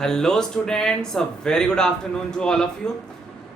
Hello students, a very good afternoon to all of you.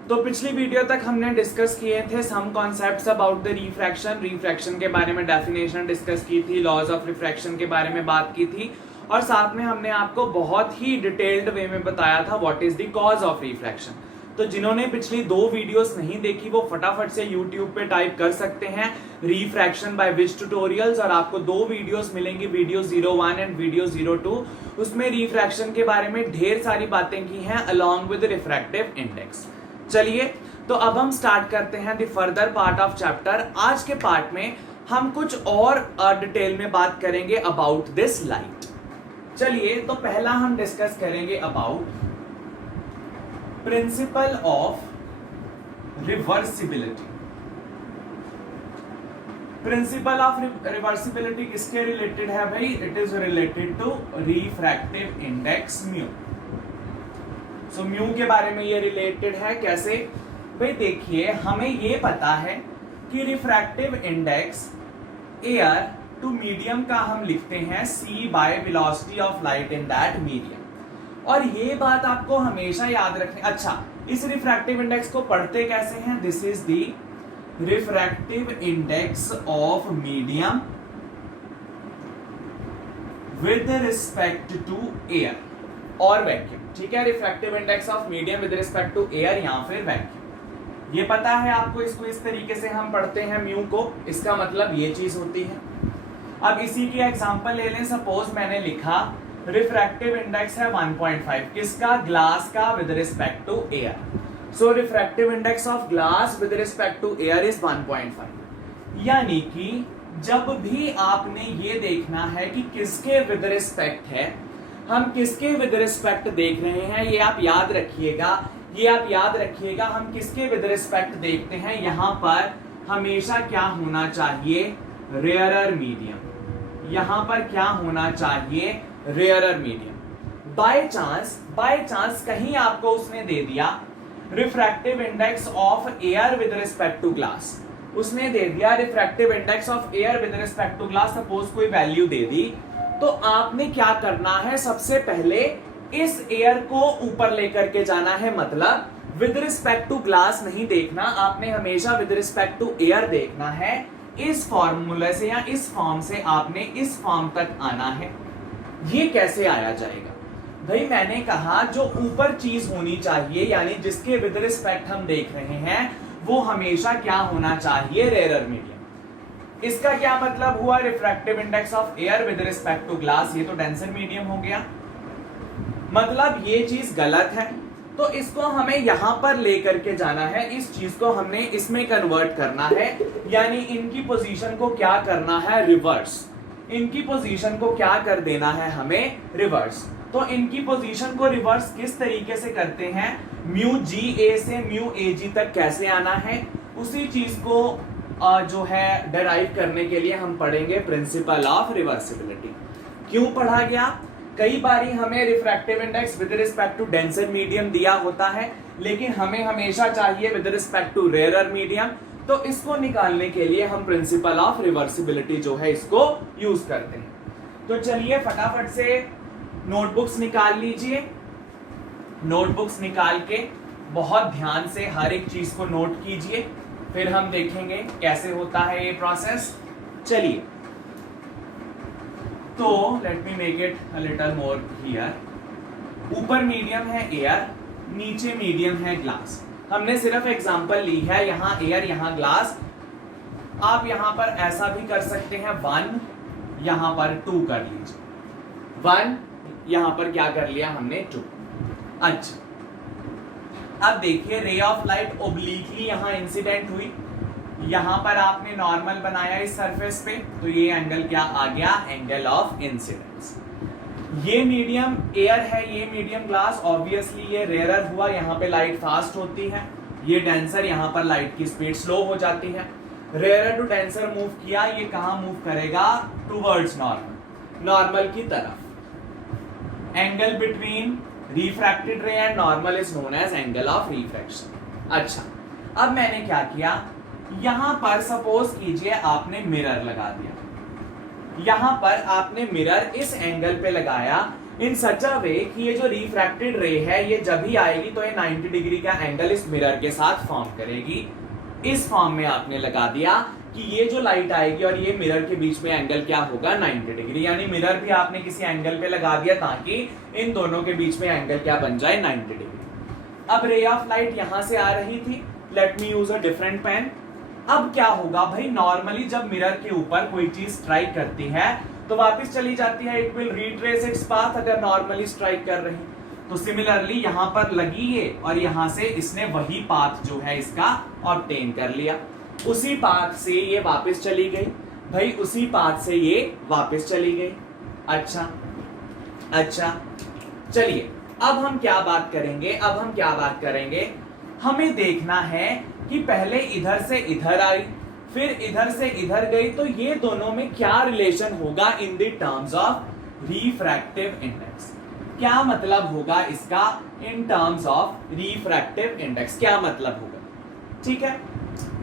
तो पिछली video तक हमने डिस्कस किए थे some concepts about the refraction के बारे में डेफिनेशन डिस्कस की थी, लॉज ऑफ रिफ्रैक्शन के बारे में बात की थी और साथ में हमने आपको बहुत ही डिटेल्ड वे में बताया था what is the cause of refraction. तो जिन्होंने पिछली दो वीडियोस नहीं देखी वो फटाफट से यूट्यूब पे टाइप कर सकते हैं रिफ्रैक्शन बाय विच ट्यूटोरियल्स, और आपको दो वीडियोस मिलेंगी, वीडियो 01 एंड वीडियो 02। उसमें रिफ्रैक्शन के बारे में ढेर सारी बातें की हैं अलोंग विद रिफ्रैक्टिव इंडेक्स। चलिए तो अब हम स्टार्ट करते हैं the further part of chapter. आज के पार्ट में हम कुछ और डिटेल में बात करेंगे अबाउट दिस लाइट। चलिए तो पहला हम डिस्कस करेंगे about principle of reversibility. Principle of reversibility किसके रिलेटेड है भाई? It is related to refractive index mu. So mu के बारे में ये रिलेटेड है। कैसे भाई? देखिए हमें ये पता है कि refractive index air to medium का हम लिखते हैं c by velocity of light in that medium, और ये बात आपको हमेशा याद रखनी। अच्छा, इस रिफ्रैक्टिव इंडेक्स को पढ़ते कैसे हैं? This is the refractive index of medium with respect to air और वैक्यूम। ठीक है, refractive index of medium with respect to air या फिर वैक्यूम। ये पता है आपको, इसको इस तरीके से हम पढ़ते हैं म्यू को, इसका मतलब ये चीज होती है। अब इसी की एग्जांपल ले लें। सपोज मैंने लिखा रिफ्रैक्टिव इंडेक्स है 1.5, किसका? ग्लास का with respect to air. So refractive index of glass with respect to air is 1.5। यानी कि जब भी आपने ये देखना है कि किसके विद रिस्पेक्ट है, हम किसके विद रिस्पेक्ट देख रहे हैं, ये आप याद रखिएगा, हम किसके विद रिस्पेक्ट देखते हैं। यहां पर हमेशा क्या होना चाहिए? Rarer medium. यहां पर क्या होना चाहिए? Rarer medium. बाय चांस कहीं आपको उसने दे दिया refractive index of air with respect to glass, उसने दे दिया refractive index of air with respect to glass, suppose कोई वैल्यू दे दी, तो आपने क्या करना है? सबसे पहले इस एयर को ऊपर लेकर के जाना है। मतलब विद रिस्पेक्ट टू ग्लास नहीं देखना, आपने हमेशा विद रिस्पेक्ट टू एयर देखना है। इस फॉर्मूले से या इस फॉर्म से आपने इस फॉर्म तक आना है। ये कैसे आया जाएगा भाई? मैंने कहा जो ऊपर चीज होनी चाहिए, यानी जिसके विद रिस्पेक्ट हम देख रहे हैं, वो हमेशा क्या होना चाहिए? Rarer medium. इसका क्या मतलब हुआ? Refractive index of air with respect to glass, ये तो डेंसर मीडियम हो गया। मतलब ये चीज गलत है, तो इसको हमें यहां पर लेकर के जाना है, इस चीज को हमने इसमें कन्वर्ट करना है, यानी इनकी पोजीशन को क्या करना है? रिवर्स। इनकी पोजीशन को क्या कर देना है हमें? रिवर्स। तो इनकी पोजीशन को रिवर्स किस तरीके से करते हैं? म्यू जी ए से म्यू ए जी तक कैसे आना है, उसी चीज को जो है डेराइव करने के लिए हम पढ़ेंगे प्रिंसिपल ऑफ रिवर्सिबिलिटी। क्यों पढ़ा गया? कई बारी हमें refractive index with respect to denser medium दिया होता है, लेकिन हमें हमेशा चाहिए with respect to rarer medium, तो इसको निकालने के लिए हम प्रिंसिपल ऑफ रिवर्सिबिलिटी जो है इसको यूज करते हैं। तो चलिए फटाफट से नोटबुक्स निकाल लीजिए। नोटबुक्स निकाल के बहुत ध्यान से हर एक चीज को नोट कीजिए, फिर हम देखेंगे कैसे होता है ये प्रोसेस। चलिए तो let me make it a little more here. ऊपर मीडियम है एयर, नीचे मीडियम है ग्लास। हमने सिर्फ एग्जांपल ली है, यहां एयर यहां ग्लास। आप यहां पर ऐसा भी कर सकते हैं 1, यहां पर 2 कर लीजिए। 1 यहां पर क्या कर लिया हमने? 2। अच्छा, अब देखिए रे ऑफ लाइट ओब्लिकली यहां इंसिडेंट हुई, यहां पर आपने नॉर्मल बनाया इस सरफेस पे, तो ये एंगल क्या आ गया? Angle of incidence. ये मीडियम एयर है, ये मीडियम ग्लास, ऑब्वियसली ये रेयरर हुआ, यहाँ पे लाइट फास्ट होती है, ये डेंसर, यहाँ पर लाइट की स्पीड स्लो हो जाती है। रेयरर टू डेंसर मूव किया, ये कहाँ मूव करेगा? टुवर्ड्स नॉर्मल, नॉर्मल की तरफ। Angle between refracted ray and normal is known as angle of refraction. अच्छा, अब मैंने क्या किया? यहां पर सपोज कीजिए आपने मिरर लगा दिया, यहां पर आपने मिरर इस एंगल पे लगाया, इन सच अ वे कि ये जो रिफ्रैक्टेड रे है ये जब ही आएगी तो ये 90 डिग्री का एंगल इस मिरर के साथ फॉर्म करेगी। इस फॉर्म में आपने लगा दिया कि ये जो लाइट आएगी और ये मिरर के बीच में एंगल क्या होगा 90 डिग्री, यानी मिरर भी आपने किसी एंगल पे लगा दिया ताकि इन दोनों के बीच में एंगल क्या बन जाए 90 डिग्री। अब रे ऑफ लाइट यहां से आ रही थी, let me use a different pen. अब क्या होगा भाई, नॉर्मली जब मिरर के ऊपर कोई चीज स्ट्राइक करती है तो वापस चली जाती है, it will retrace its path अगर नॉर्मली स्ट्राइक कर रही। तो सिमिलरली यहां पर लगी ये और यहां से इसने वही पाथ जो है इसका ऑब्टेन कर लिया, उसी पाथ से ये वापस चली गई भाई, उसी पाथ से ये वापस चली गई। अच्छा चलिए अब हम क्या बात करेंगे, हमें देखना है कि पहले इधर से इधर आई फिर इधर से इधर गई, तो ये दोनों में क्या रिलेशन होगा in the terms of refractive index. क्या मतलब होगा इसका in terms of refractive index, क्या मतलब होगा। ठीक है,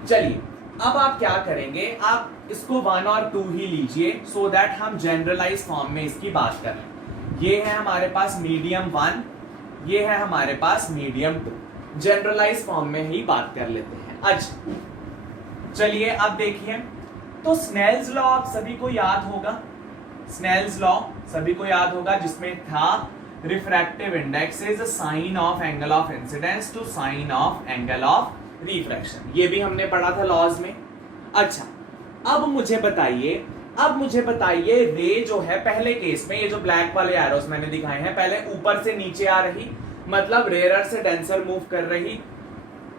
चलिए अब आप क्या करेंगे, आप इसको 1 और 2 ही लीजिए सो दैट हम जनरलाइज फॉर्म में इसकी बात करें। ये है हमारे पास मीडियम 1, ये है हमारे पास मीडियम 2, जनरलाइज फॉर्म में ही बात कर लेते हैं। अच्छा चलिए अब देखिए, तो स्नेल्स लॉ आप सभी को याद होगा, स्नेल्स लॉ सभी को याद होगा जिसमें था refractive index is sine of angle of incidence to sine of angle of refraction, ये भी हमने पढ़ा था लॉज में। अच्छा अब मुझे बताइए रे जो है पहले केस में, ये जो ब्लैक वाले एरोस मैंने दिखाए हैं पहले ऊपर से नीचे आ रही, मतलब रेयर से डेंसर मूव कर रही,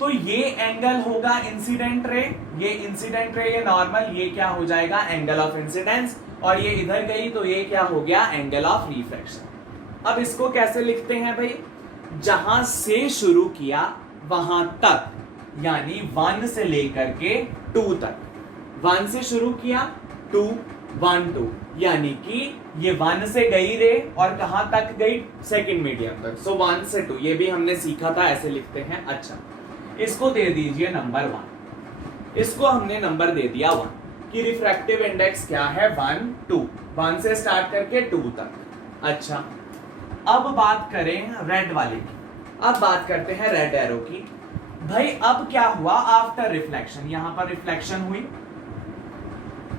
तो ये एंगल होगा इंसिडेंट रे, ये नॉर्मल, ये क्या हो जाएगा एंगल ऑफ इंसिडेंस, और ये इधर गई तो ये क्या हो गया एंगल ऑफ रिफ्रैक्शन। अब इसको कैसे लिखते हैं भाई, जहां से शुरू किया वहां तक, यानी 1 से लेकर के 2 तक, 1 से शुरू किया 2 1 2, यानी कि ये 1 से गई रे और कहां तक गई सेकंड मीडियम तक, सो 1 से 2, ये भी हमने सीखा था, ऐसे लिखते हैं। अच्छा इसको दे दीजिए नंबर 1, इसको हमने नंबर दे दिया 1 कि रिफ्रैक्टिव इंडेक्स क्या है 1 2, 1 से स्टार्ट करके 2 तक। अच्छा अब बात करें रेड वाले की, अब बात करते हैं रेड एरो की। भाई अब क्या हुआ आफ्टर रिफ्लेक्शन, यहां पर रिफ्लेक्शन हुई,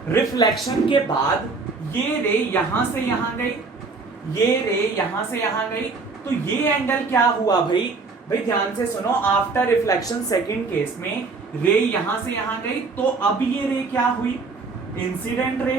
रिफ्लेक्शन के बाद ये रे यहां से यहां गई, ये रे यहां से यहां गई, तो ये एंगल क्या हुआ भाई ध्यान से सुनो, आफ्टर रिफ्लेक्शन सेकंड केस में रे यहां से यहां गई, तो अब ये रे क्या हुई इंसिडेंट रे,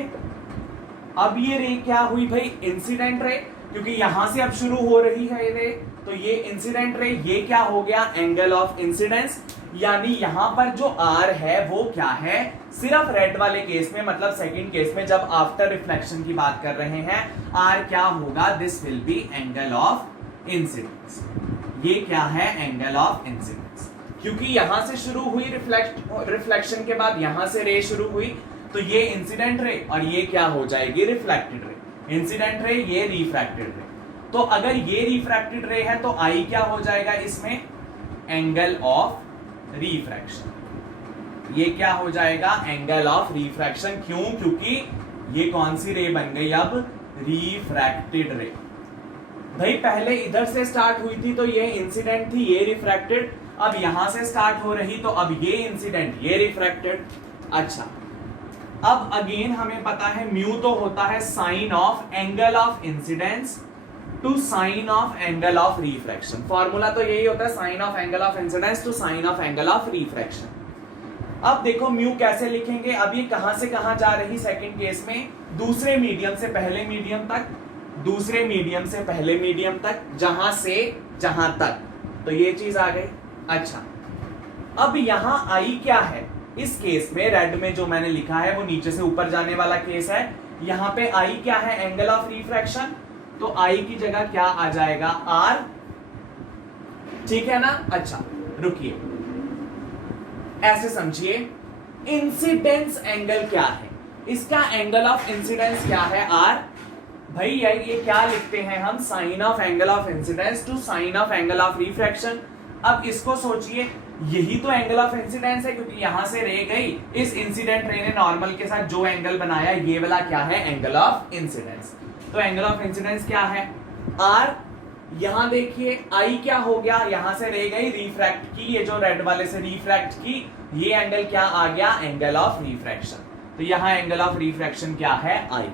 अब ये रे क्या हुई भाई इंसिडेंट रे, क्योंकि यहां से अब शुरू हो रही है रे, तो ये इंसिडेंट रे, ये क्या हो गया एंगल ऑफ इंसिडेंस, यानी यहां पर जो आर है वो क्या है, सिर्फ रेड वाले केस में मतलब सेकंड केस में जब आफ्टर रिफ्लेक्शन की बात कर रहे हैं, आर क्या होगा, this will be angle of incidence. ये क्या है एंगल ऑफ इंसिडेंस, क्योंकि यहां से शुरू हुई रिफ्लेक्शन के बाद यहां से रे शुरू हुई, तो ये इंसिडेंट रे और ये क्या हो जाएगी रिफ्लेक्टेड रे, इंसिडेंट रे ये रिफ्रैक्टेड रे, तो अगर ये रिफ्रैक्टेड रे है तो आई क्या हो जाएगा इसमें एंगल ऑफ रिफ्रैक्शन, ये क्या हो जाएगा एंगल ऑफ रिफ्रैक्शन। क्यों, क्योंकि ये कौन सी रे बन गई अब रिफ्रैक्टेड रे। भाई पहले इधर से स्टार्ट हुई थी तो ये इंसिडेंट थी, ये रिफ्रैक्टेड, अब यहां से स्टार्ट हो रही तो अब ये इंसिडेंट ये रिफ्रैक्टेड। अच्छा अब अगेन हमें पता है म्यू तो होता है sine of angle of incidence to sine of angle of refraction, formula तो यही होता है sine of angle of incidence to sine of angle of refraction. अब देखो म्यू कैसे लिखेंगे, अब ये कहां से कहां जा रही सेकंड केस में, दूसरे मीडियम से पहले मीडियम तक, दूसरे मीडियम से पहले मीडियम तक, जहां से जहां तक, तो ये चीज आ गई। अच्छा अब यहां आई क्या है, इस केस में रेड में जो मैंने लिखा है वो नीचे से ऊपर जाने वाला केस है, यहां पे आई क्या है एंगल ऑफ रिफ्रैक्शन, तो आई की जगह क्या आ जाएगा आर, ठीक है ना। अच्छा रुकिए ऐसे समझिए, इंसिडेंस एंगल क्या है, इसका एंगल ऑफ इंसिडेंस क्या है आर, भाई ये क्या लिखते हैं हम sine of angle of incidence to sine of angle of refraction. अब इसको सोचिए, यही तो एंगल ऑफ इंसिडेंस है, क्योंकि यहां से रे गई, इस इंसिडेंट रे ने नॉर्मल के साथ जो एंगल बनाया ये वाला क्या है एंगल ऑफ इंसिडेंस। तो एंगल ऑफ इंसिडेंस क्या है आर, यहां देखिए आई क्या हो गया, यहां से रह गई रिफ्रैक्ट की, ये जो रेड वाले से रिफ्रैक्ट की, ये एंगल क्या आ गया, एंगल ऑफ रिफ्रैक्शन। तो यहां एंगल ऑफ रिफ्रैक्शन क्या है, आई।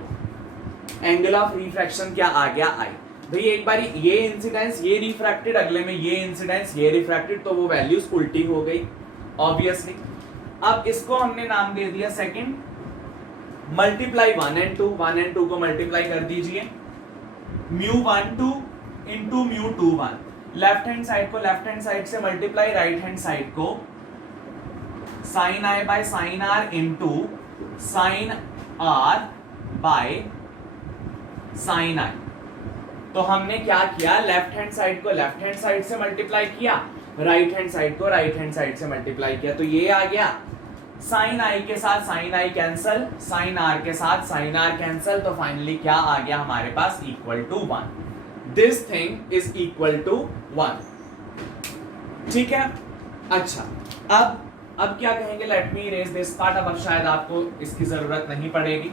एंगल ऑफ रिफ्रैक्शन क्या आ गया, आई। भाई एक बार ये इंसिडेंस ये रिफ्रैक्टेड, अगले में ये इंसिडेंस ये रिफ्रैक्टेड, तो वो वैल्यूज उल्टी हो गई ऑब्वियसली। अब इसको हमने नाम दे दिया सेकंड, मल्टीप्लाई 1 and 2, 1 and 2 को मल्टीप्लाई कर दीजिए, μ12 इंटू μ21, लेफ्ट हैंड साइड को लेफ्ट हैंड साइड से मल्टीप्लाई, राइट हैंड साइड को sine i by sine r into sine r by sine i. तो हमने क्या किया, लेफ्ट हैंड साइड को लेफ्ट हैंड साइड से मल्टीप्लाई किया, राइट हैंड साइड को राइट हैंड साइड से मल्टीप्लाई किया, तो ये आ गया साइन आई के साथ sine i cancel, sine r के साथ साइन आर कैंसल, तो फाइनली क्या आ गया हमारे पास, equal to 1। This thing is equal to 1। ठीक है, अच्छा अब क्या कहेंगे, let me erase this part. अब शायद आपको इसकी जरूरत नहीं पड़ेगी।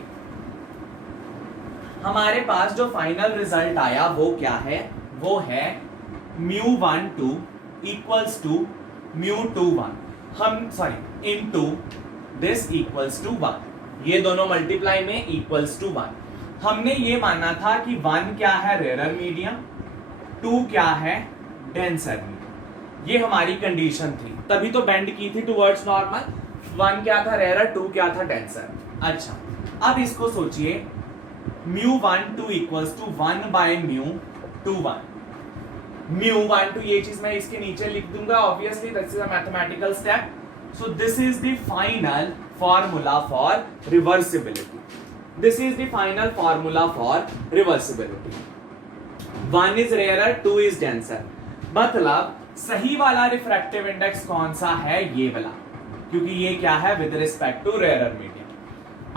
हमारे पास जो फाइनल रिजल्ट आया वो क्या है, वो है μ12 इक्वल्स टू μ21, हम sorry into this equals to 1, ये दोनों मल्टीप्लाई में इक्वल्स टू 1। हमने ये माना था कि 1 क्या है, रेयरर मीडियम, 2 क्या है, डेंसर मीडियम। ये हमारी कंडीशन थी, तभी तो बेंड की थी टुवर्ड्स नॉर्मल। 1 क्या था रेयरर, 2 क्या था डेंसर। अच्छा, अब इसको सोचिए, μ12 इक्वल्स टू 1 बाय μ21। μ12 ये चीज मैं इसके नीचे लिख दूंगा, obviously this is a mathematical step. So this is the final formula for reversibility. This is the final formula for reversibility. 1 is rarer, 2 is denser. मतलब सही वाला रिफ्रैक्टिव इंडेक्स कौन सा है, ये वाला, क्योंकि ये क्या है, with respect to rarer medium.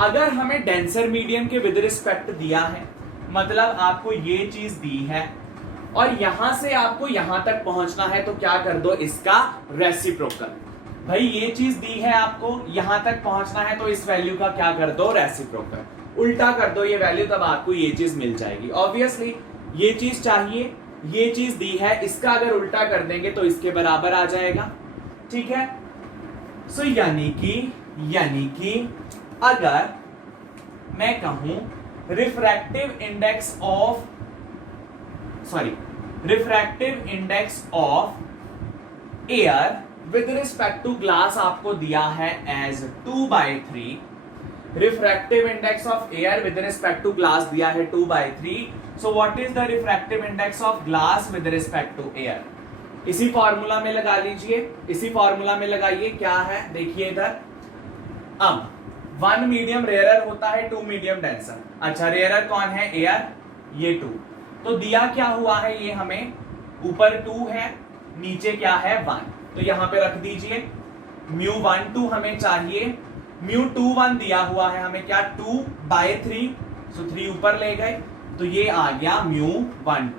अगर हमें डेंसर मीडियम के विद रिस्पेक्ट दिया है, मतलब आपको ये चीज दी है और यहां से आपको यहां तक पहुंचना है, तो क्या कर दो, इसका रेसिप्रोकल। भाई ये चीज दी है आपको, यहां तक पहुंचना है, तो इस वैल्यू का क्या कर दो, रेसिप्रोकल, उल्टा कर दो ये वैल्यू, तब आपको ये चीज मिल जाएगी। ऑब्वियसली ये चीज चाहिए, ये चीज दी है, इसका अगर उल्टा कर देंगे तो इसके बराबर आ जाएगा। ठीक है, सो यानी कि अगर मैं कहूं refractive index of air with respect to glass आपको दिया है as 2/3, refractive index of air with respect to glass दिया है 2/3। So what is the refractive index of glass with respect to air, इसी फॉर्मूला में लगा लीजिए, इसी फॉर्मूला में लगाइए, क्या है देखिए इधर। अब 1 मीडियम रेयरर होता है, 2 मीडियम डेंसर। अच्छा, रेयरर कौन है, एयर, ये 2, तो दिया क्या हुआ है, ये हमें ऊपर 2 है, नीचे क्या है 1, तो यहां पे रख दीजिए। μ12 हमें चाहिए, μ21 दिया हुआ है हमें क्या, 2/3, सो 3 ऊपर ले गए, तो ये आ गया μ12।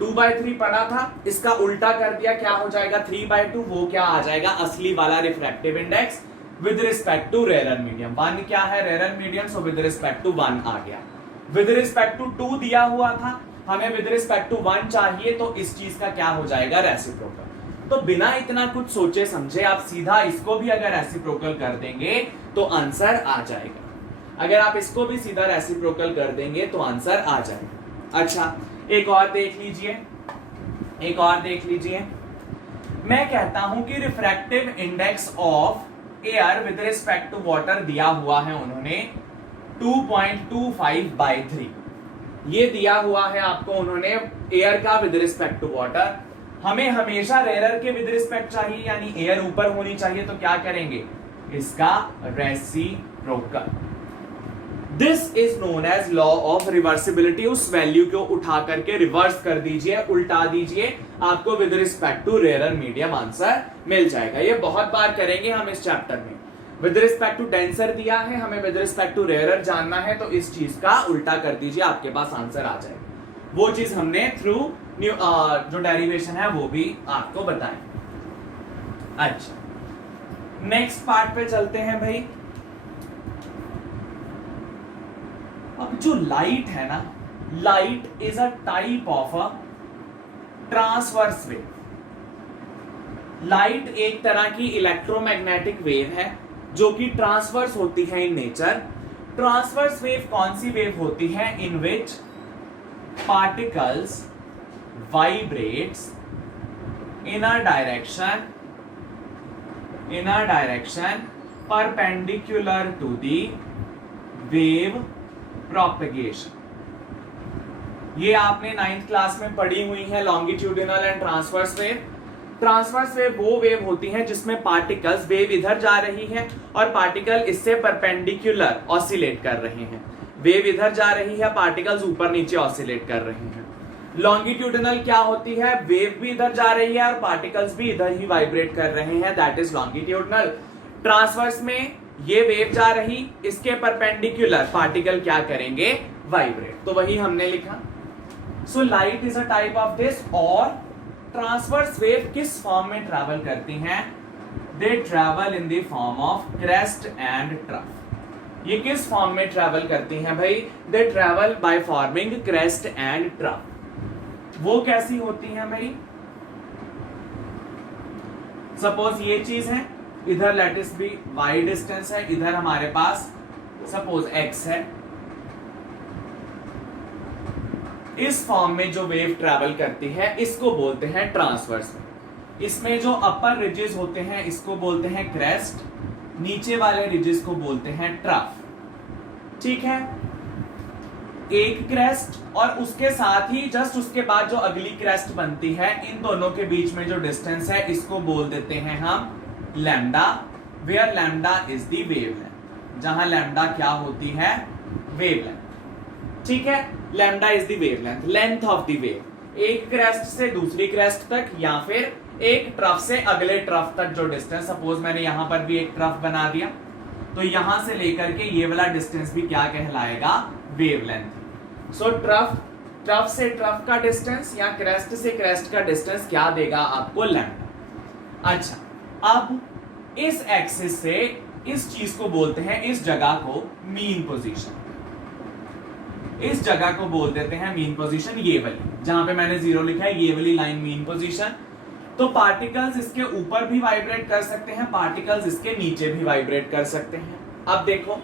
2/3 पढ़ा था, इसका उल्टा कर दिया, क्या हो जाएगा 3/2, वो क्या आ जाएगा, असली वाला refractive index with respect to rarer medium. 1 क्या है, rarer medium, so with respect to 1 आ गया। विद रिस्पेक्ट टू 2 दिया हुआ था, हमें विद रिस्पेक्ट टू 1 चाहिए, तो इस चीज का क्या हो जाएगा, रेसिप्रोकल। तो बिना इतना कुछ सोचे समझे आप सीधा इसको भी अगर रेसिप्रोकल कर देंगे तो आंसर आ जाएगा। अगर आप इसको भी सीधा रेसिप्रोकल कर देंगे तो आंसर आ जाएगा। अच्छा, एक और देख लीजिए, मैं कहता हूं कि refractive index of air with respect to water दिया हुआ है उन्होंने 2.25/3, ये दिया हुआ है आपको उन्होंने एयर का विद रिस्पेक्ट टू वाटर। हमें हमेशा रेयरर के विद रिस्पेक्ट चाहिए, यानी एयर ऊपर होनी चाहिए, तो क्या करेंगे, इसका reciprocal. This is known as law of reversibility. उस वैल्यू को उठा करके रिवर्स कर दीजिए, उल्टा दीजिए, आपको with respect to rarer medium answer मिल जाएगा। ये बहुत बार करेंगे हम इस चैप्टर में। विद रिस्पेक्ट टू डेंसर दिया है, हमें विद रिस्पेक्ट टू रेयरर जानना है, तो इस चीज का उल्टा कर दीजिए, आपके पास आंसर आ जाएगा। वो चीज हमने थ्रू जो डेरिवेशन है वो भी आपको बताएं। अच्छा, नेक्स्ट पार्ट पे चलते हैं भाई। अब जो लाइट है ना, light is a type of a transverse wave. Light एक तरह की इलेक्ट्रोमैग्नेटिक वेव है जो कि ट्रांसवर्स होती है इन नेचर। ट्रांसवर्स वेव कौन सी वेव होती है? In which particles vibrates in a direction perpendicular to the wave propagation। ये आपने 9th क्लास में पढ़ी हुई है, longitudinal and transverse wave. Transverse wave वो वेव होती है जिसमें पार्टिकल्स, वेव इधर जा रही है और पार्टिकल इससे परपेंडिकुलर ऑसिलेट कर रहे हैं। वेव इधर जा रही है, पार्टिकल्स ऊपर नीचे ऑसिलेट कर रहे हैं। लॉन्गिट्यूडिनल क्या होती है? वेव भी इधर जा रही है और पार्टिकल्स भी इधर ही वाइब्रेट कर रहे हैं, दैट इज लॉन्गिट्यूडिनल। ट्रांसवर्स में ये वेव जा रही, इसके परपेंडिकुलर पार्टिकल क्या करेंगे? वाइब्रेट। तो वही हमने लिखा। So light is a type of this. और ट्रांसवर्स वेव किस फॉर्म में ट्रैवल करती हैं? दे travel in the form of crest and trough. ये किस फॉर्म में ट्रैवल करती हैं भाई? दे travel by forming crest and trough. वो कैसी होती है भाई? सपोज ये चीज है, इधर लेटिस भी y डिस्टेंस है, इधर हमारे पास सपोज x है। इस फॉर्म में जो वेव ट्रैवल करती है इसको बोलते हैं ट्रांसवर्स वेव। इसमें जो अपर रिजेस होते हैं इसको बोलते हैं क्रेस्ट, नीचे वाले रिजेस को बोलते हैं ट्रफ। ठीक है, एक क्रेस्ट और उसके साथ ही जस्ट उसके बाद जो अगली क्रेस्ट बनती है, इन दोनों के बीच में जो डिस्टेंस है इसको बोल देते हैं हम lambda, where lambda is the wavelength. जहां लैम्डा क्या होती है? वेवलेंथ। ठीक है, lambda is the wavelength, length of the wave. एक क्रेस्ट से दूसरी क्रेस्ट तक या फिर एक ट्रफ से अगले ट्रफ तक जो डिस्टेंस, सपोज मैंने यहां पर भी एक ट्रफ बना दिया, तो यहां से लेकर के ये वाला डिस्टेंस भी क्या कहलाएगा? वेवलेंथ। सो ट्रफ से ट्रफ का डिस्टेंस या क्रेस्ट से क्रेस्ट का डिस्टेंस क्या देगा आपको? लैम्डा। अच्छा, अब इस एक्सिस से इस चीज को बोलते हैं, इस जगह को मीन पोजीशन। इस जगह को बोल देते हैं मीन पोजीशन, ये वाली जहां पे मैंने 0 लिखा है, ये वाली लाइन मीन पोजीशन। तो पार्टिकल्स इसके ऊपर भी वाइब्रेट कर सकते हैं, पार्टिकल्स इसके नीचे भी वाइब्रेट कर सकते हैं। अब देखो,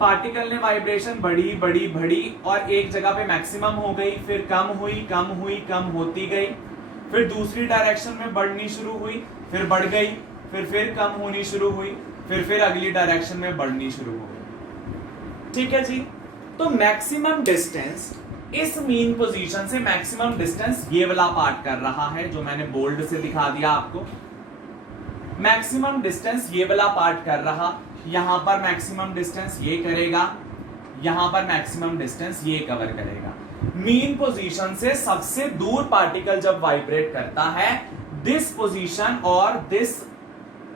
पार्टिकल ने वाइब्रेशन बढ़ी बढ़ी बढ़ी और एक जगह पे मैक्सिमम हो गई, फिर कम हुई कम हुई कम होती गई, फिर दूसरी डायरेक्शन में बढ़नी शुरू हुई, फिर बढ़ गई, फिर कम होनी शुरू हुई, फिर अगली डायरेक्शन में बढ़नी शुरू हो गई। ठीक है जी, तो मैक्सिमम डिस्टेंस इस मीन पोजीशन से मैक्सिमम डिस्टेंस ये वाला पार्ट कर रहा है, जो मैंने बोल्ड से दिखा दिया आपको। मैक्सिमम डिस्टेंस ये वाला पार्ट कर रहा, यहां पर मैक्सिमम डिस्टेंस ये करेगा, यहां पर मैक्सिमम डिस्टेंस ये कवर करेगा। मीन पोजीशन से सबसे दूर पार्टिकल जब वाइब्रेट करता है, दिस पोजीशन और this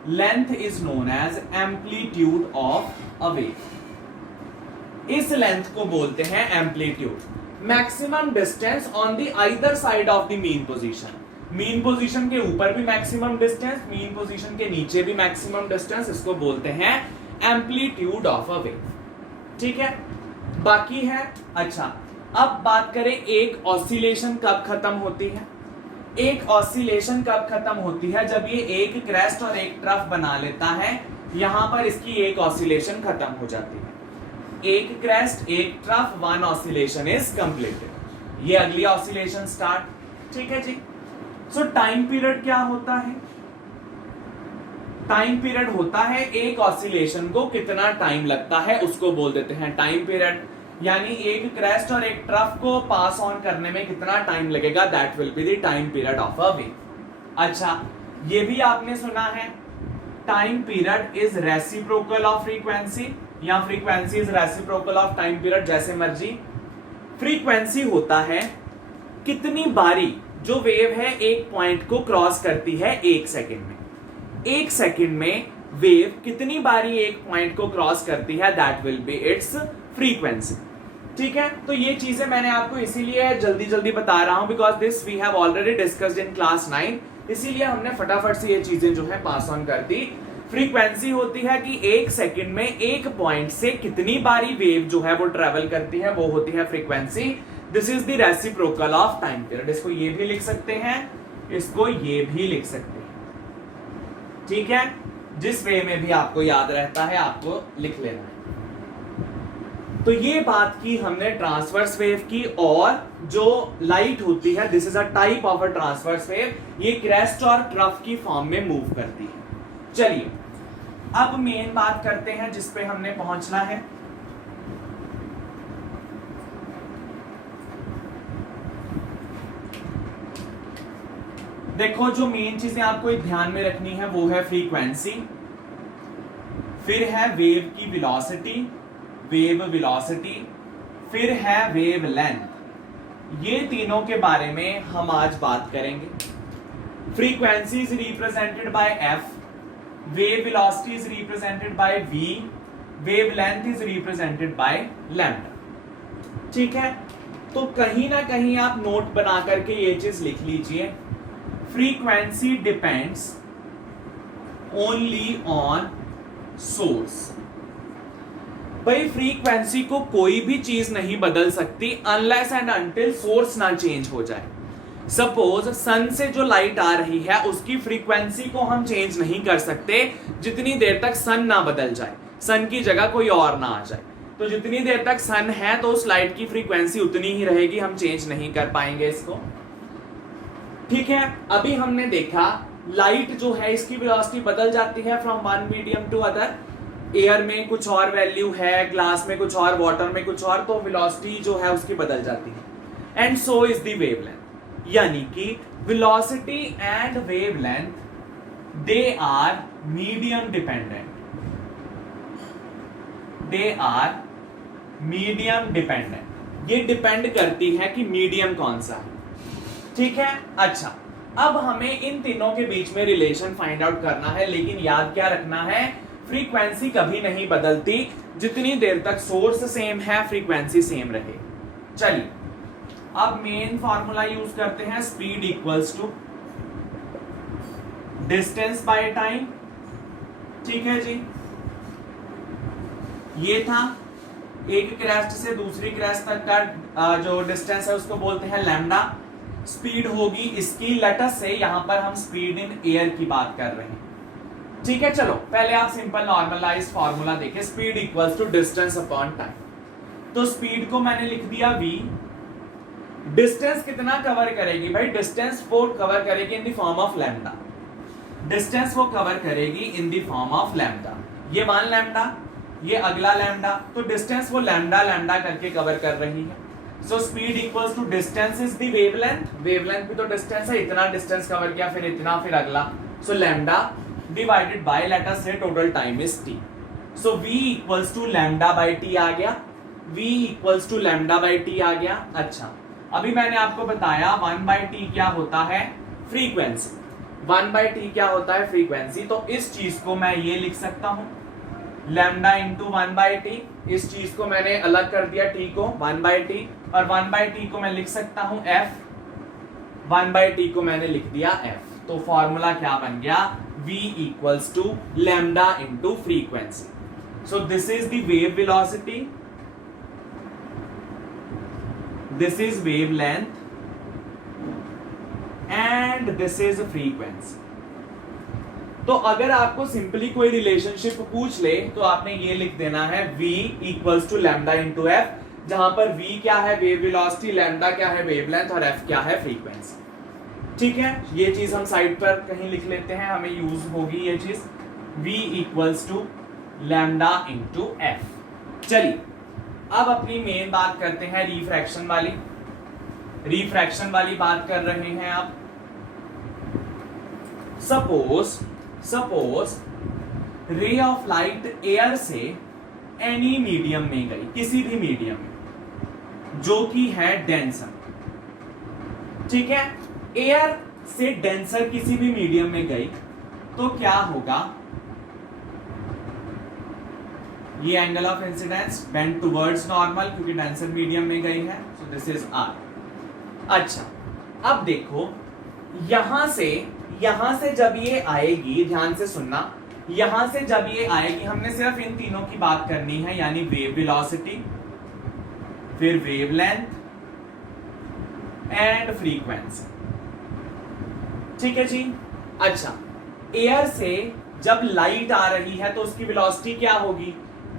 length is known as amplitude of a wave. इस लेंथ को बोलते हैं amplitude. Maximum distance on the either side of the mean position. Mean position के ऊपर भी मैक्सिमम डिस्टेंस, मीन पोजीशन के नीचे भी मैक्सिमम डिस्टेंस, इसको बोलते हैं एम्पलीट्यूड ऑफ अ वेव। ठीक है, बाकी है। अच्छा, अब बात करें एक ऑसिलेशन कब खत्म होती है। एक ऑसिलेशन कब खत्म होती है? जब ये एक क्रेस्ट और एक ट्रफ बना लेता है, यहां पर इसकी एक ऑसिलेशन खत्म हो जाती है। एक क्रेस्ट, एक trough, one oscillation is completed. ये अगली ऑसिलेशन स्टार्ट। ठीक है जी। सो टाइम पीरियड क्या होता है? टाइम पीरियड होता है एक ऑसिलेशन को कितना टाइम लगता है उसको बोल देते हैं टाइम पीरियड। यानी एक क्रेस्ट और एक ट्रफ को पास ऑन करने में कितना टाइम लगेगा, that will be the time period of a wave. अच्छा, ये भी आपने सुना है, time period is reciprocal of frequency, या frequency is reciprocal of time period, जैसे मर्जी। फ्रीक्वेंसी होता है कितनी बारी जो वेव है एक पॉइंट को क्रॉस करती है एक सेकंड में। एक सेकंड में वेव कितनी बारी एक पॉइंट को क्रॉस करती है, that will B it's frequency. ठीक है, तो ये चीजें मैंने आपको इसीलिए जल्दी जल्दी बता रहा हूं, because this we have already discussed in class 9, इसीलिए हमने फटाफट से ये चीजें जो है पास ऑन कर दी। फ्रीक्वेंसी होती है कि एक सेकंड में एक पॉइंट से कितनी बारी वेव जो है वो ट्रेवल करती है, वो होती है frequency. This is the reciprocal of time period. इसको ये भी लिख सकते हैं, इसको ये भी लिख सकते हैं, ठीक है। जिस वे में भी आपको याद रहता है आपको लिख लेना है। तो ये बात की हमने ट्रांसवर्स वेव की, और जो लाइट होती है this is a type of a transverse wave, ये क्रेस्ट और ट्रफ की फॉर्म में मूव करती है। चलिए अब मेन बात करते हैं जिस पे हमने पहुंचना है। देखो जो मेन चीजें आपको ध्यान में रखनी है वो है फ्रीक्वेंसी, फिर है वेव की वेलोसिटी, वेव वेलोसिटी, फिर है वेव लेंथ। ये तीनों के बारे में हम आज बात करेंगे। Frequency is represented by F, wave velocity is represented by V, wave length is represented by lambda, ठीक है। तो कहीं ना कहीं आप नोट बना करके ये चीज लिख लीजिए, frequency depends only on source. भाई फ्रीक्वेंसी को कोई भी चीज नहीं बदल सकती अनलेस एंड अनटिल सोर्स ना चेंज हो जाए। सपोज सन से जो लाइट आ रही है उसकी फ्रीक्वेंसी को हम चेंज नहीं कर सकते जितनी देर तक सन ना बदल जाए, सन की जगह कोई और ना आ जाए। तो जितनी देर तक सन है तो उस लाइट की फ्रीक्वेंसी उतनी ही रहेगी, हम चेंज नहीं कर पाएंगे इसको, ठीक है। अभी हमने देखा लाइट जो है इसकी वेलोसिटी बदल जाती है from one medium to other. Air में कुछ और वैल्यू है, ग्लास में कुछ और, वाटर में कुछ और, तो वेलोसिटी जो है उसकी बदल जाती है। And so is the wavelength, यानी कि velocity and wavelength they are medium dependent, they are medium dependent. ये डिपेंड करती है कि मीडियम कौन सा है, ठीक है। अच्छा अब हमें इन तीनों के बीच में रिलेशन फाइंड आउट करना है, लेकिन याद क्या रखना है, फ्रीक्वेंसी कभी नहीं बदलती, जितनी देर तक सोर्स सेम है फ्रीक्वेंसी सेम रहे। चलिए अब मेन फॉर्मूला यूज करते हैं, speed equals to distance by time, ठीक है जी। ये था एक क्रेस्ट से दूसरी क्रेस्ट तक का जो डिस्टेंस है उसको बोलते हैं लैम्डा। स्पीड होगी इसकी, लेटस से यहां पर हम स्पीड इन एयर की बात कर रहे हैं, ठीक है। चलो पहले आप सिंपल नॉर्मलाइज्ड फार्मूला देखें, speed equals to distance upon time. तो स्पीड को मैंने लिख दिया v, डिस्टेंस कितना कवर करेगी भाई, डिस्टेंस वो कवर करेगी in the form of lambda, distance वो कवर करेगी in the form of lambda. ये 1 लैम्डा, ये अगला लैम्डा, तो डिस्टेंस वो लैम्डा लैम्डा करके कवर कर रही है। So speed equals to distance is the wavelength, wavelength भी तो डिस्टेंस है, इतना डिस्टेंस कवर किया फिर इतना फिर अगला, so lambda divided by let us say total time is t। So v equals to lambda by t आ गया, v equals to lambda by t आ गया। अच्छा अभी मैंने आपको बताया 1 बाय t क्या होता है, फ्रीक्वेंसी। 1 बाय t क्या होता है, फ्रीक्वेंसी। तो इस चीज को मैं ये लिख सकता हूं लैम्डा इंटू 1 बाय टी, इस चीज को मैंने अलग कर दिया t को 1 बाय टी, और 1 बाय टी को मैं लिख सकता हूं f, 1 बाय टी को मैंने लिख दिया f। तो फॉर्मूला क्या बन गया, v equals to lambda into frequency. So this is the wave velocity, this is wave length and this is frequency. तो अगर आपको सिंपली कोई रिलेशनशिप पूछ ले तो आपने ये लिख देना है v equals to lambda into f, जहां पर v क्या है वेव वेलोसिटी, लैम्डा क्या है वेवलेंथ और f क्या है फ्रीक्वेंसी, ठीक है। ये चीज हम साइड पर कहीं लिख लेते हैं, हमें यूज होगी ये चीज, v equals to lambda into f। चलिए अब अपनी मेन बात करते हैं रिफ्रैक्शन वाली, रिफ्रैक्शन वाली बात कर रहे हैं आप। Suppose ray of light air से एनी मीडियम में गई, किसी भी मीडियम में जो कि है डेंसर, ठीक है। एयर से डेंसर किसी भी मीडियम में गई तो क्या होगा, ये angle of incidence bend towards normal क्योंकि डेंसर मीडियम में गई है, सो दिस इज r। अच्छा अब देखो यहां से जब ये आएगी, ध्यान से सुनना, यहां से जब ये आएगी, हमने सिर्फ इन तीनों की बात करनी है, यानी वेव वेलोसिटी, फिर वेवलेंथ एंड फ्रीक्वेंसी। ठीक है जी। अच्छा, एयर से जब लाइट आ रही है तो उसकी वेलोसिटी क्या होगी?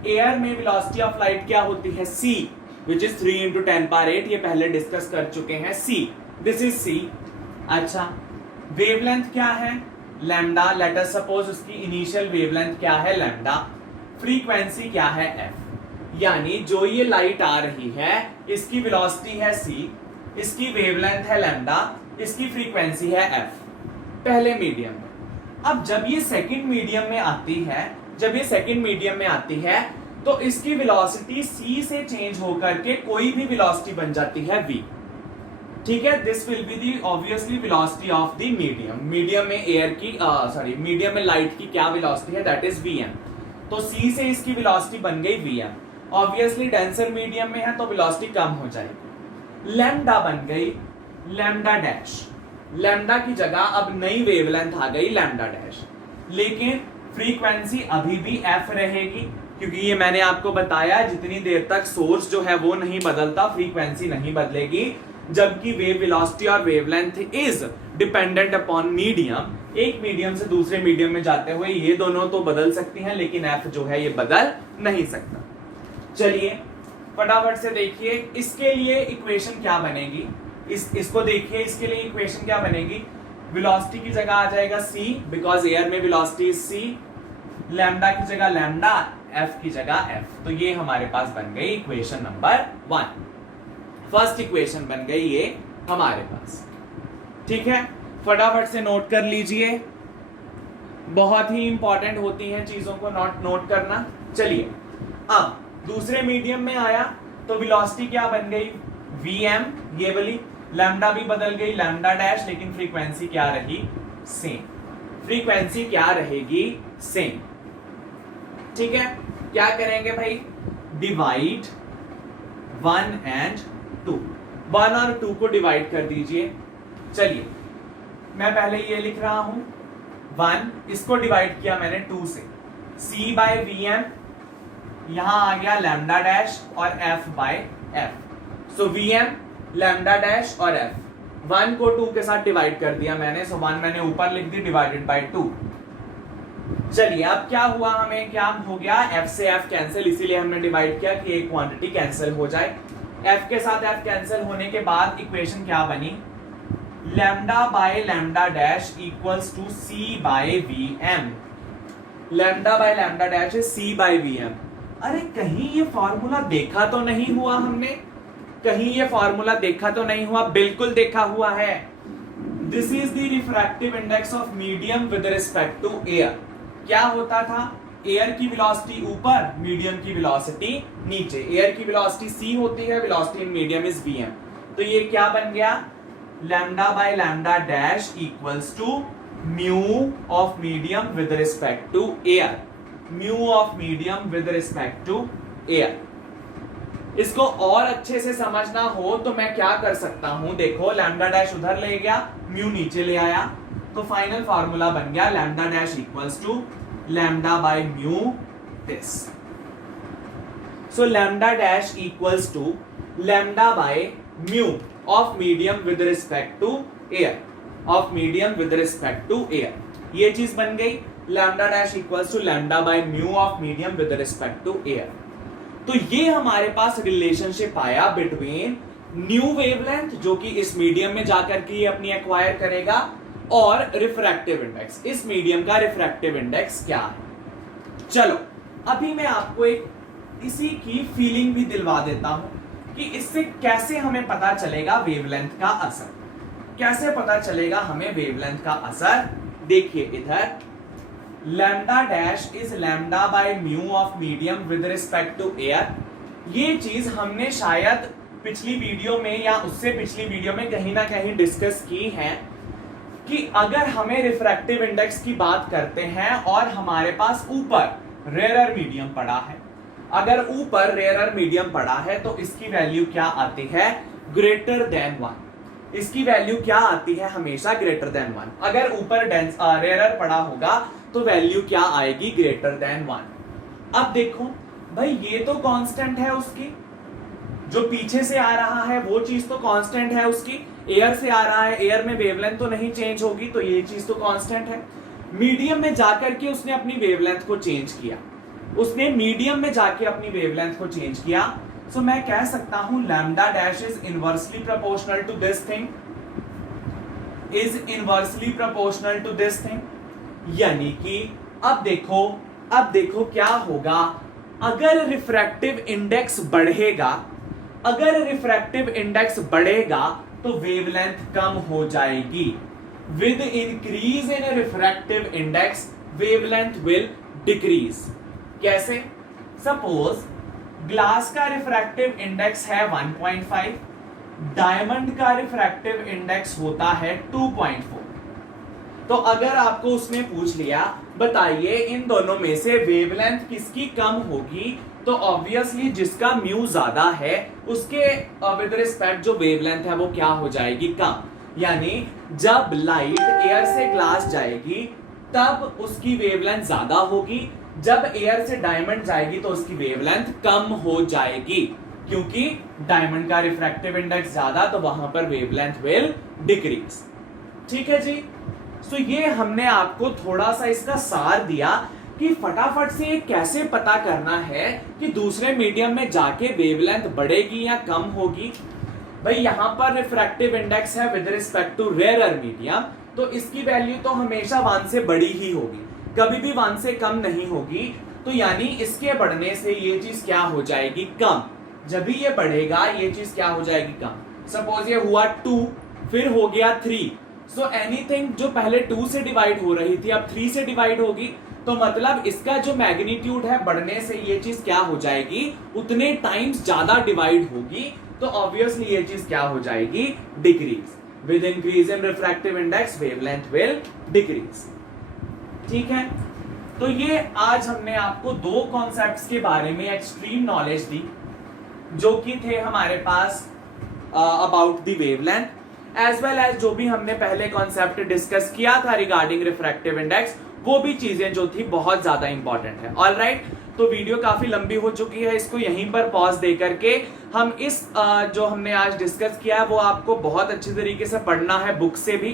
एयर में वेलोसिटी ऑफ लाइट क्या होती है? c, which is 3 × 10⁸। ये पहले डिस्कस कर चुके हैं। c, this is c। अच्छा, वेवलेंथ क्या है? लैम्डा। लेट अस सपोज उसकी इनिशियल वेवलेंथ क्या है? लैम्डा। फ्रीक्वेंसी क्या है? f। यानी जो ये लाइट आ रही है इसकी वेलोसिटी है c, इसकी वेवलेंथ है लैम्डा, इसकी फ्रीक्वेंसी है f, पहले मीडियम में। अब जब ये सेकंड मीडियम में आती है, तो इसकी वेलोसिटी c से चेंज होकर के कोई भी वेलोसिटी बन जाती है v। ठीक है, this will be the obviously velocity of the medium. Medium में एयर की मीडियम में लाइट की क्या वेलोसिटी है? That is vm। तो c से इसकी वेलोसिटी बन गई vm। ऑब्वियसली डेंसर मीडियम में है तो वेलोसिटी कम हो जाएगी। लैम्डा बन गई लैम्डा डैश। लैम्डा की जगह अब नई वेवलेंथ आ गई लैम्डा डैश, लेकिन फ्रीक्वेंसी अभी भी f रहेगी, क्योंकि ये मैंने आपको बताया जितनी देर तक सोर्स जो है वो नहीं बदलता फ्रीक्वेंसी नहीं बदलेगी, जबकि वेव वेलोसिटी और wavelength is dependent upon medium. एक मीडियम से दूसरे मीडियम में जाते हुए ये दोनों तो बदल सकती हैं, लेकिन f जो है ये बदल नहीं सकता। चलिए फटाफट से देखिए इसके लिए इक्वेशन क्या बनेगी। इसको देखिए, इसके लिए इक्वेशन क्या बनेगी? वेलोसिटी की जगह आ जाएगा c, बिकॉज एयर में वेलोसिटी इज c। लैम्डा की जगह लैम्डा, f की जगह f। तो ये हमारे पास बन गई इक्वेशन नंबर 1। फर्स्ट इक्वेशन बन गई ये हमारे पास। ठीक है, फटाफट से नोट कर लीजिए, बहुत ही इंपॉर्टेंट होती हैं चीजों को नोट करना। चलिए, अब दूसरे मीडियम में आया तो वेलोसिटी क्या बन गई? vm, ये वाली। लैम्डा भी बदल गई लैम्डा डैश, लेकिन फ्रीक्वेंसी क्या रही? सेम। फ्रीक्वेंसी क्या रहेगी? सेम। ठीक है, क्या करेंगे भाई? Divide 1 and 2। 1 और 2 को डिवाइड कर दीजिए। चलिए, मैं पहले ये लिख रहा हूं 1, इसको डिवाइड किया मैंने 2 से। c बाय vm, यहां आ गया लैम्डा डैश और f बाय f। सो vm, लैम्डा डैश और f। 1 को 2 के साथ डिवाइड कर दिया मैंने, सो 1 मैंने ऊपर लिख दी डिवाइडेड बाय 2। चलिए, अब क्या हुआ? हमें क्या हो गया? f से f कैंसिल, इसीलिए हमने डिवाइड किया कि एक क्वांटिटी कैंसिल हो जाए। f के साथ f कैंसिल होने के बाद इक्वेशन क्या बनी? Lambda by lambda dash equals to c by vm। Lambda by lambda dash is c by vm। अरे कहीं ये फॉर्मूला देखा तो नहीं हुआ हमने? कहीं ये फॉर्मूला देखा तो नहीं हुआ? बिल्कुल देखा हुआ है। This is the refractive index of medium with respect to air. क्या होता था? एयर की वेलोसिटी ऊपर, मीडियम की वेलोसिटी नीचे। एयर की वेलोसिटी c होती है, velocity in medium is vm। तो ये क्या बन गया? Lambda by lambda dash equals to mu of medium with respect to air. Mu of medium with respect to air. इसको और अच्छे से समझना हो तो मैं क्या कर सकता हूं? देखो, लैम्डा डैश उधर ले गया, म्यू नीचे ले आया, तो फाइनल फार्मूला बन गया lambda dash equals to lambda by mu this. So lambda dash equals to lambda by mu of medium with respect to air. Of medium with respect to air, ये चीज बन गई। Lambda dash equals to lambda by mu of medium with respect to air. तो ये हमारे पास relationship आया between new wavelength, जो कि इस मीडियम में जाकर के अपनी एक्वायर करेगा, और रिफ्रैक्टिव इंडेक्स। इस मीडियम का रिफ्रैक्टिव इंडेक्स क्या है? चलो, अभी मैं आपको एक इसी की फीलिंग भी दिलवा देता हूं कि इससे कैसे हमें पता चलेगा वेवलेंथ का असर। कैसे पता चलेगा हमें वेवलेंथ का असर? देखिए इधर, lambda dash is lambda by mu of medium with respect to air. ये चीज हमने शायद पिछली वीडियो में या उससे पिछली वीडियो में कहीं ना कहीं डिस्कस की है कि अगर हमें रिफ्रैक्टिव इंडेक्स की बात करते हैं और हमारे पास ऊपर रेयरर मीडियम पड़ा है, अगर ऊपर रेयरर मीडियम पड़ा है तो इसकी वैल्यू क्या आती है? Greater than 1। इसकी वैल्यू क्या आती है, हमेशा ग्रेटर देन 1। अगर ऊपर रेयरर पड़ा होगा तो वैल्यू क्या आएगी, ग्रेटर देन 1। अब देखो भाई ये तो कांस्टेंट है उसकी, जो पीछे से आ रहा है वो चीज तो कांस्टेंट है उसकी, एयर से आ रहा है, एयर में वेवलेंथ तो नहीं चेंज होगी, तो ये चीज तो कांस्टेंट है। मीडियम में जाकर के उसने अपनी वेवलेंथ को चेंज किया, उसने मीडियम में जाके अपनी वेवलेंथ को चेंज किया, सो मैं कह सकता हूं lambda dash is inversely proportional to this thing, is inversely proportional to this thing. यानी कि अब देखो क्या होगा, अगर रिफ्रैक्टिव इंडेक्स बढ़ेगा, अगर रिफ्रैक्टिव इंडेक्स बढ़ेगा तो वेवलेंथ कम हो जाएगी। With increase in refractive index wavelength will decrease. कैसे? सपोज ग्लास का रिफ्रैक्टिव इंडेक्स है 1.5, डायमंड का रिफ्रैक्टिव इंडेक्स होता है 2.4। तो अगर आपको उसने पूछ लिया बताइए इन दोनों में से वेवलेंथ किसकी कम होगी, तो ऑब्वियसली जिसका म्यू ज्यादा है उसके विद रिस्पेक्ट जो वेवलेंथ है वो क्या हो जाएगी, कम। यानी जब लाइट एयर से ग्लास जाएगी तब उसकी वेवलेंथ ज्यादा होगी, जब एयर से डायमंड जाएगी तो उसकी वेवलेंथ कम हो जाएगी, क्योंकि डायमंड का रिफ्रैक्टिव इंडेक्स ज्यादा तो वहां पर वेवलेंथ विल डिक्रीज। ठीक है जी। सो ये हमने आपको थोड़ा सा इसका सार दिया कि फटाफट से ये कैसे पता करना है कि दूसरे मीडियम में जाके वेवलेंथ बढ़ेगी या कम होगी। भाई यहां पर रिफ्रैक्टिव इंडेक्स है with respect to rarer medium, तो इसकी वैल्यू तो हमेशा 1 से बड़ी ही होगी, कभी भी 1 से कम नहीं होगी। तो यानी इसके बढ़ने से ये चीज क्या हो जाएगी, कम। जब भी ये बढ़ेगा ये चीज क्या हो जाएगी, कम। सपोज ये हुआ 2, फिर हो गया 3, सो एनीथिंग जो पहले 2 से डिवाइड हो रही थी अब 3 से डिवाइड होगी, तो मतलब इसका जो मैग्नीट्यूड है बढ़ने से ये चीज क्या हो जाएगी, उतने टाइम्स ज्यादा डिवाइड होगी, तो ऑब्वियसली ये चीज क्या हो जाएगी, decrease. With increase in refractive index wavelength will decrease. ठीक है, तो ये आज हमने आपको 2 कॉन्सेप्ट्स के बारे में एक्सट्रीम नॉलेज दी जो कि थे हमारे पास about the wavelength, as well as जो भी हमने पहले कॉन्सेप्ट डिस्कस किया था रिगार्डिंग रिफ्रैक्टिव इंडेक्स, वो भी चीजें जो थी बहुत ज्यादा इंपॉर्टेंट है। ऑलराइट, तो वीडियो काफी लंबी हो चुकी है, इसको यहीं पर पॉज दे करके हम इस जो हमने आज डिस्कस किया है वो आपको बहुत अच्छी तरीके से पढ़ना है बुक से भी,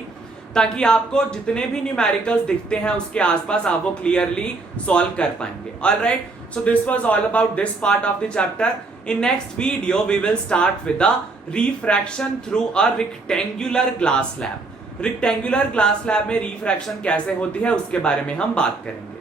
ताकि आपको जितने भी न्यूमेरिकल्स दिखते हैं उसके आसपास आप वो क्लियरली सॉल्व कर पाएंगे। Alright, so this was all about this part of the chapter. In next video we will start with the refraction through a rectangular glass slab. Rectangular glass slab में refraction कैसे होती है उसके बारे में हम बात करेंगे।